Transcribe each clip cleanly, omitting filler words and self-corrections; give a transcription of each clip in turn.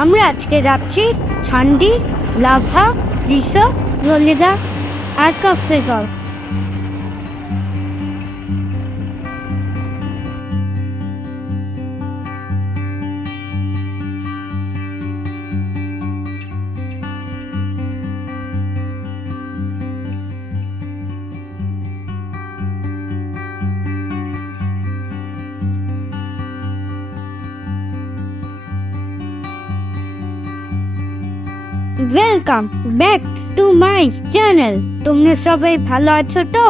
আমরা আজকে যাচ্ছি ঝান্ডি, লাভা, রিসোর্ট, জলেদা আর কফেগড়। Welcome back to my channel. তোমরা সবাই ভালো আছো তো?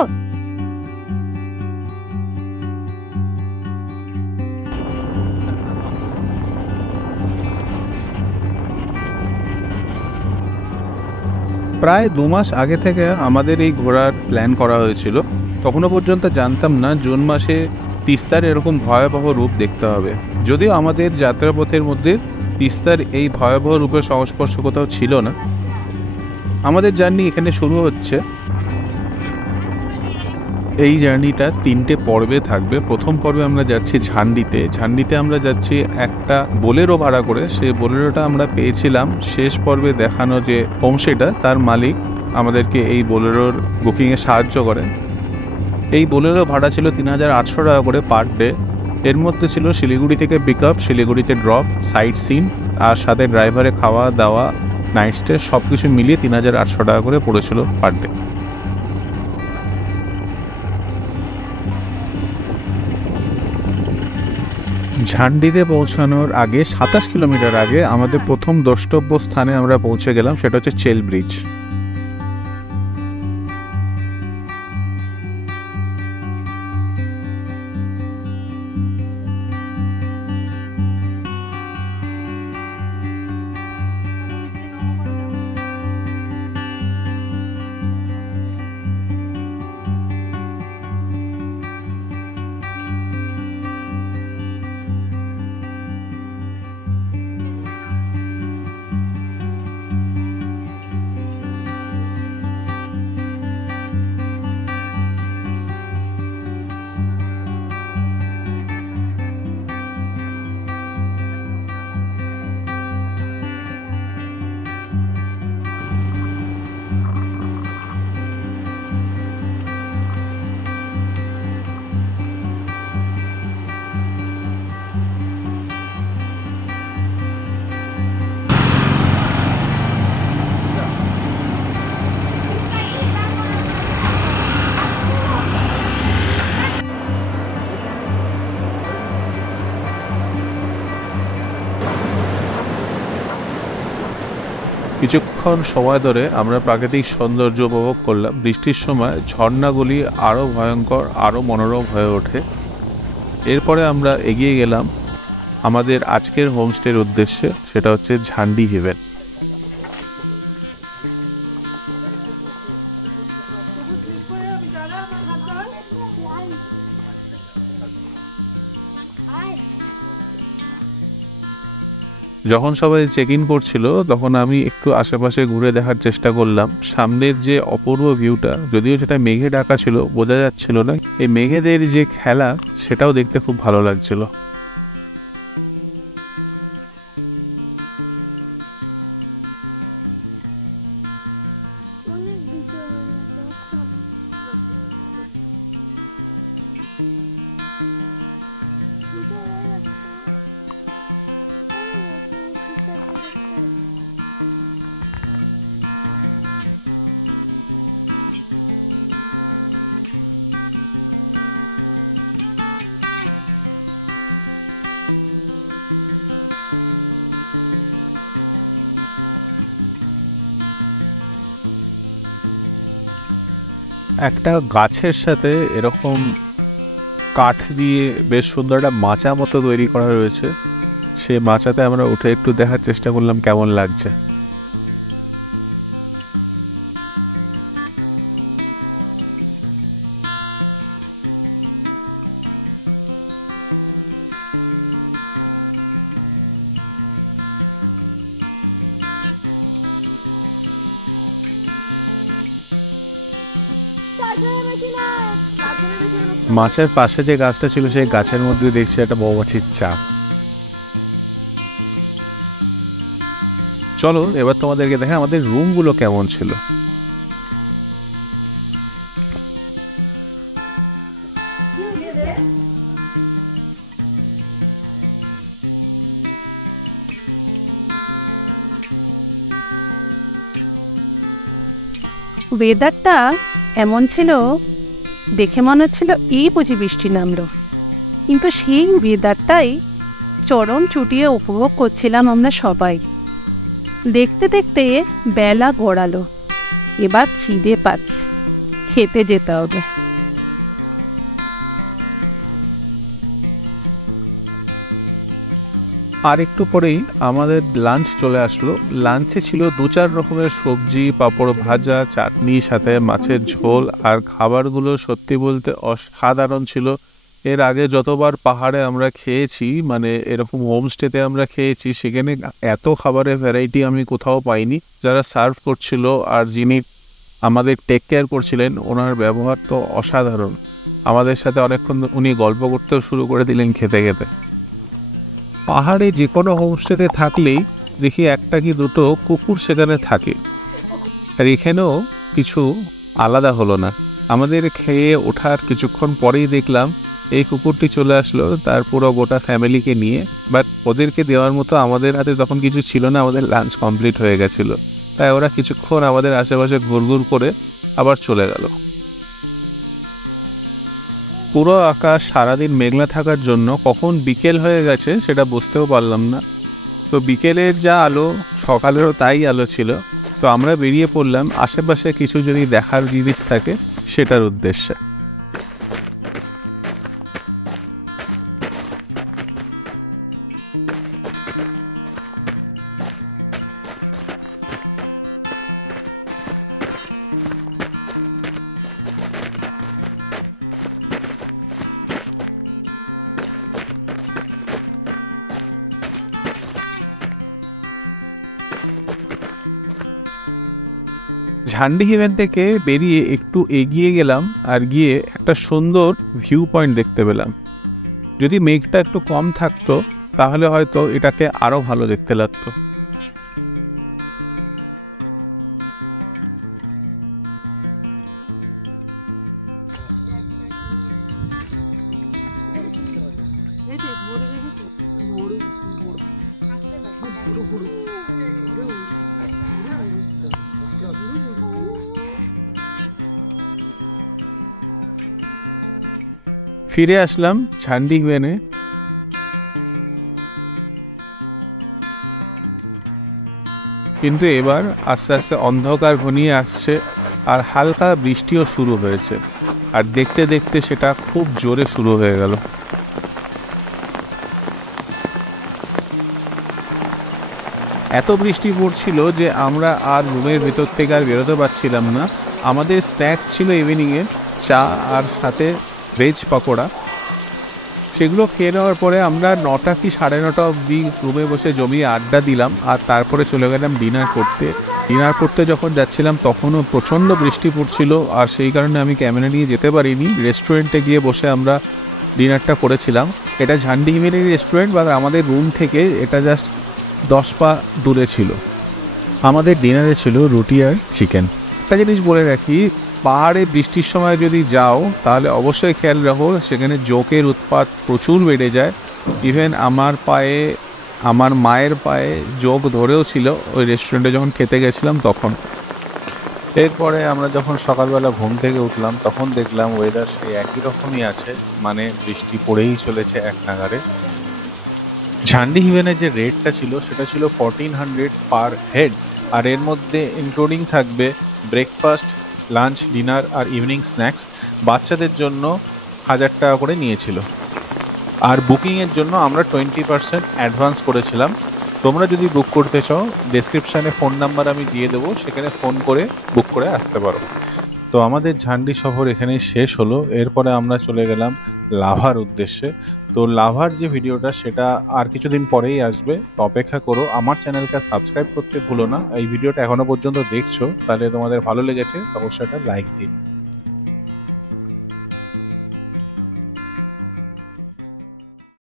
প্রায় 2 মাস আগে থেকে আমাদের এই ঘোরার প্ল্যান করা হয়েছিল। তখনও পর্যন্ত জানতাম না জুন মাসে তিস্তার এরকম ভয়াবহ রূপ দেখতে হবে। যদিও আমাদের যাত্রাপথের মধ্যে তিস্তার এই ভয়াবহ রূপের সংস্পর্শ কোথাও ছিল না। আমাদের জার্নি এখানে শুরু হচ্ছে। এই জার্নিটা 3টে পর্বে থাকবে। প্রথম পর্বে আমরা যাচ্ছি ঝান্ডিতে আমরা যাচ্ছি একটা বোলেরো ভাড়া করে। সেই বোলেরোটা আমরা পেয়েছিলাম শেষ পর্বে দেখানো যে হোমস্টেটা, তার মালিক আমাদেরকে এই বোলেরোর বুকিংয়ে সাহায্য করেন। এই বোলেরো ভাড়া ছিল 3800 টাকা করে পার ডে। এর মধ্যে ছিল শিলিগুড়ি থেকে পিক আপ, শিলিগুড়িতে ড্রপ, সাইট সিন আর সাথে ড্রাইভারে খাওয়া দাওয়া, নাইট স্টে সব কিছু মিলিয়ে 3800 টাকা করে পড়েছিল পার ডে। ঝান্ডিতে পৌঁছানোর আগে 27 কিলোমিটার আগে আমাদের প্রথম দ্রষ্টব্য স্থানে আমরা পৌঁছে গেলাম, সেটা হচ্ছে চেল ব্রিজ। কিছুক্ষণ সময় ধরে আমরা প্রাকৃতিক সৌন্দর্য উপভোগ করলাম। বৃষ্টির সময় ঝর্ণাগুলি আরও ভয়ঙ্কর, আরও মনোরম হয়ে ওঠে। এরপরে আমরা এগিয়ে গেলাম আমাদের আজকের হোমস্টের উদ্দেশ্যে, সেটা হচ্ছে ঝান্ডি হেভেন। যখন সবাই চেক ইন করছিল তখন আমি একটু আশেপাশে ঘুরে দেখার চেষ্টা করলাম। সামনের যে অপূর্ব ভিউটা, যদিও সেটা মেঘে ঢাকা ছিল, বোঝা যাচ্ছিল না। এই মেঘেদের যে খেলা, সেটাও দেখতে খুব ভালো লাগছিল। একটা গাছের সাথে এরকম কাঠ দিয়ে বেশ সুন্দর একটা মাচা মতো তৈরি করা রয়েছে। সেই মাচাতে আমরা উঠে একটু দেখার চেষ্টা করলাম কেমন লাগছে। মাছের পাশে যে গাছটা ছিল সেই গাছের মধ্যে দেখছি একটা মৌমাছির চাক। চলো এবার তোমাদেরকে দেখে আমাদের রুমগুলো কেমন ছিল। ওয়েদারটা এমন ছিল, দেখে মনে হচ্ছিল এই বুঝি বৃষ্টি নামলো, কিন্তু সেই ওয়েদারটাই চরম চুটিয়ে উপভোগ করছিলাম আমরা সবাই। দেখতে দেখতে বেলা গড়ালো, এবার খিদে পাচ্ছে, খেতে যেতে হবে। আর একটু পরেই আমাদের লাঞ্চ চলে আসলো। লাঞ্চে ছিল 2-4 রকমের সবজি, পাঁপড় ভাজা, চাটনি, সাথে মাছের ঝোল। আর খাবারগুলো সত্যি বলতে অসাধারণ ছিল। এর আগে যতবার পাহাড়ে আমরা খেয়েছি, মানে এরকম হোমস্টেতে আমরা খেয়েছি, সেখানে এত খাবারের ভ্যারাইটি আমি কোথাও পাইনি। যারা সার্ভ করছিল আর যিনি আমাদের টেক কেয়ার করছিলেন, ওনার ব্যবহার তো অসাধারণ। আমাদের সাথে অনেকক্ষণ উনি গল্প করতেও শুরু করে দিলেন খেতে খেতে। পাহাড়ে যে কোনো হোমস্টেতে থাকলেই দেখি একটা কি দুটো কুকুর সেখানে থাকে, আর এখানেও কিছু আলাদা হলো না। আমাদের খেয়ে ওঠার কিছুক্ষণ পরেই দেখলাম এই কুকুরটি চলে আসলো তার পুরো গোটা ফ্যামিলিকে নিয়ে। বাট ওদেরকে দেওয়ার মতো আমাদের হাতে তখন কিছু ছিল না, আমাদের লাঞ্চ কমপ্লিট হয়ে গেছিলো। তাই ওরা কিছুক্ষণ আমাদের আশেপাশে ঘুরঘুর করে আবার চলে গেল। পুরো আকাশ সারাদিন মেঘলা থাকার জন্য কখন বিকেল হয়ে গেছে সেটা বুঝতেও পারলাম না। তো বিকেলের যা আলো, সকালেরও তাই আলো ছিল। তো আমরা বেরিয়ে পড়লাম আশেপাশে কিছু যদি দেখার জিনিস থাকে সেটার উদ্দেশ্যে। ঝান্ডি হিমেল থেকে বেরিয়ে একটু এগিয়ে গেলাম, আর গিয়ে একটা সুন্দর ভিউ পয়েন্ট দেখতে পেলাম। যদি মেঘটা একটু কম থাকতো তাহলে হয়তো এটাকে আরো ভালো দেখতে লাগতো। ফিরে আসলাম ঝান্ডি হিমেলে। কিন্তু এবার আস্তে আস্তে অন্ধকার ঘনিয়ে আসছে, আর হালকা বৃষ্টিও শুরু হয়েছে। আর দেখতে দেখতে সেটা খুব জোরে শুরু হয়ে গেল। এত বৃষ্টি পড়ছিল যে আমরা আর রুমের ভেতর থেকে আর বেরোতে পারছিলাম না। আমাদের স্ন্যাক্স ছিল ইভিনিংয়ে চা আর সাথে ভেজ পকোড়া। সেগুলো খেয়ে নেওয়ার পরে আমরা 9টা কি 9:30 অবধি রুমে বসে জমিয়ে আড্ডা দিলাম। আর তারপরে চলে গেলাম ডিনার করতে। ডিনার করতে যখন যাচ্ছিলাম তখনও প্রচণ্ড বৃষ্টি পড়ছিল, আর সেই কারণে আমি ক্যামেরা নিয়ে যেতে পারিনি। রেস্টুরেন্টে গিয়ে বসে আমরা ডিনারটা করেছিলাম। এটা ঝান্ডি হিমেলের রেস্টুরেন্ট, বা আমাদের রুম থেকে এটা জাস্ট 10 পা দূরে ছিল। আমাদের ডিনারে ছিল রুটি আর চিকেন। একটা জিনিস বলে রাখি, পাহাড়ে বৃষ্টির সময় যদি যাও তাহলে অবশ্যই খেয়াল রাখো, সেখানে জোকের উৎপাত প্রচুর বেড়ে যায়। ইভেন আমার পায়ে, আমার মায়ের পায়ে জোক ধরেও ছিল ওই রেস্টুরেন্টে যখন খেতে গেছিলাম তখন। এরপরে আমরা যখন সকালবেলা ঘুম থেকে উঠলাম তখন দেখলাম ওয়েদার সেই একই রকমই আছে, মানে বৃষ্টি পড়েই চলেছে এক নাগারে। ঝান্ডি হিমেলের যে রেটটা ছিল সেটা ছিল 1400 পার হেড, আর এর মধ্যে ইনক্লুডিং থাকবে ব্রেকফাস্ট, লাঞ্চ, ডিনার আর ইভিনিং স্ন্যাক্স। বাচ্চাদের জন্য 1000 টাকা করে নিয়েছিল। আর বুকিংয়ের জন্য আমরা 20% অ্যাডভান্স করেছিলাম। তোমরা যদি বুক করতে চাও ডেসক্রিপশানে ফোন নাম্বার আমি দিয়ে দেবো, সেখানে ফোন করে বুক করে আসতে পারো। তো আমাদের ঝান্ডি সফর এখানেই শেষ হলো। এরপরে আমরা চলে গেলাম লাভার উদ্দেশ্যে। তো লাভার যে ভিডিওটা সেটা আর কিছুদিন পরেই আসবে, তো অপেক্ষা করো। আমার চ্যানেলকে সাবস্ক্রাইব করতে ভুলো না। এই ভিডিওটা এখনো পর্যন্ত দেখছো, তাহলে তোমাদের ভালো লেগেছে অবশ্যই একটা লাইক দিন।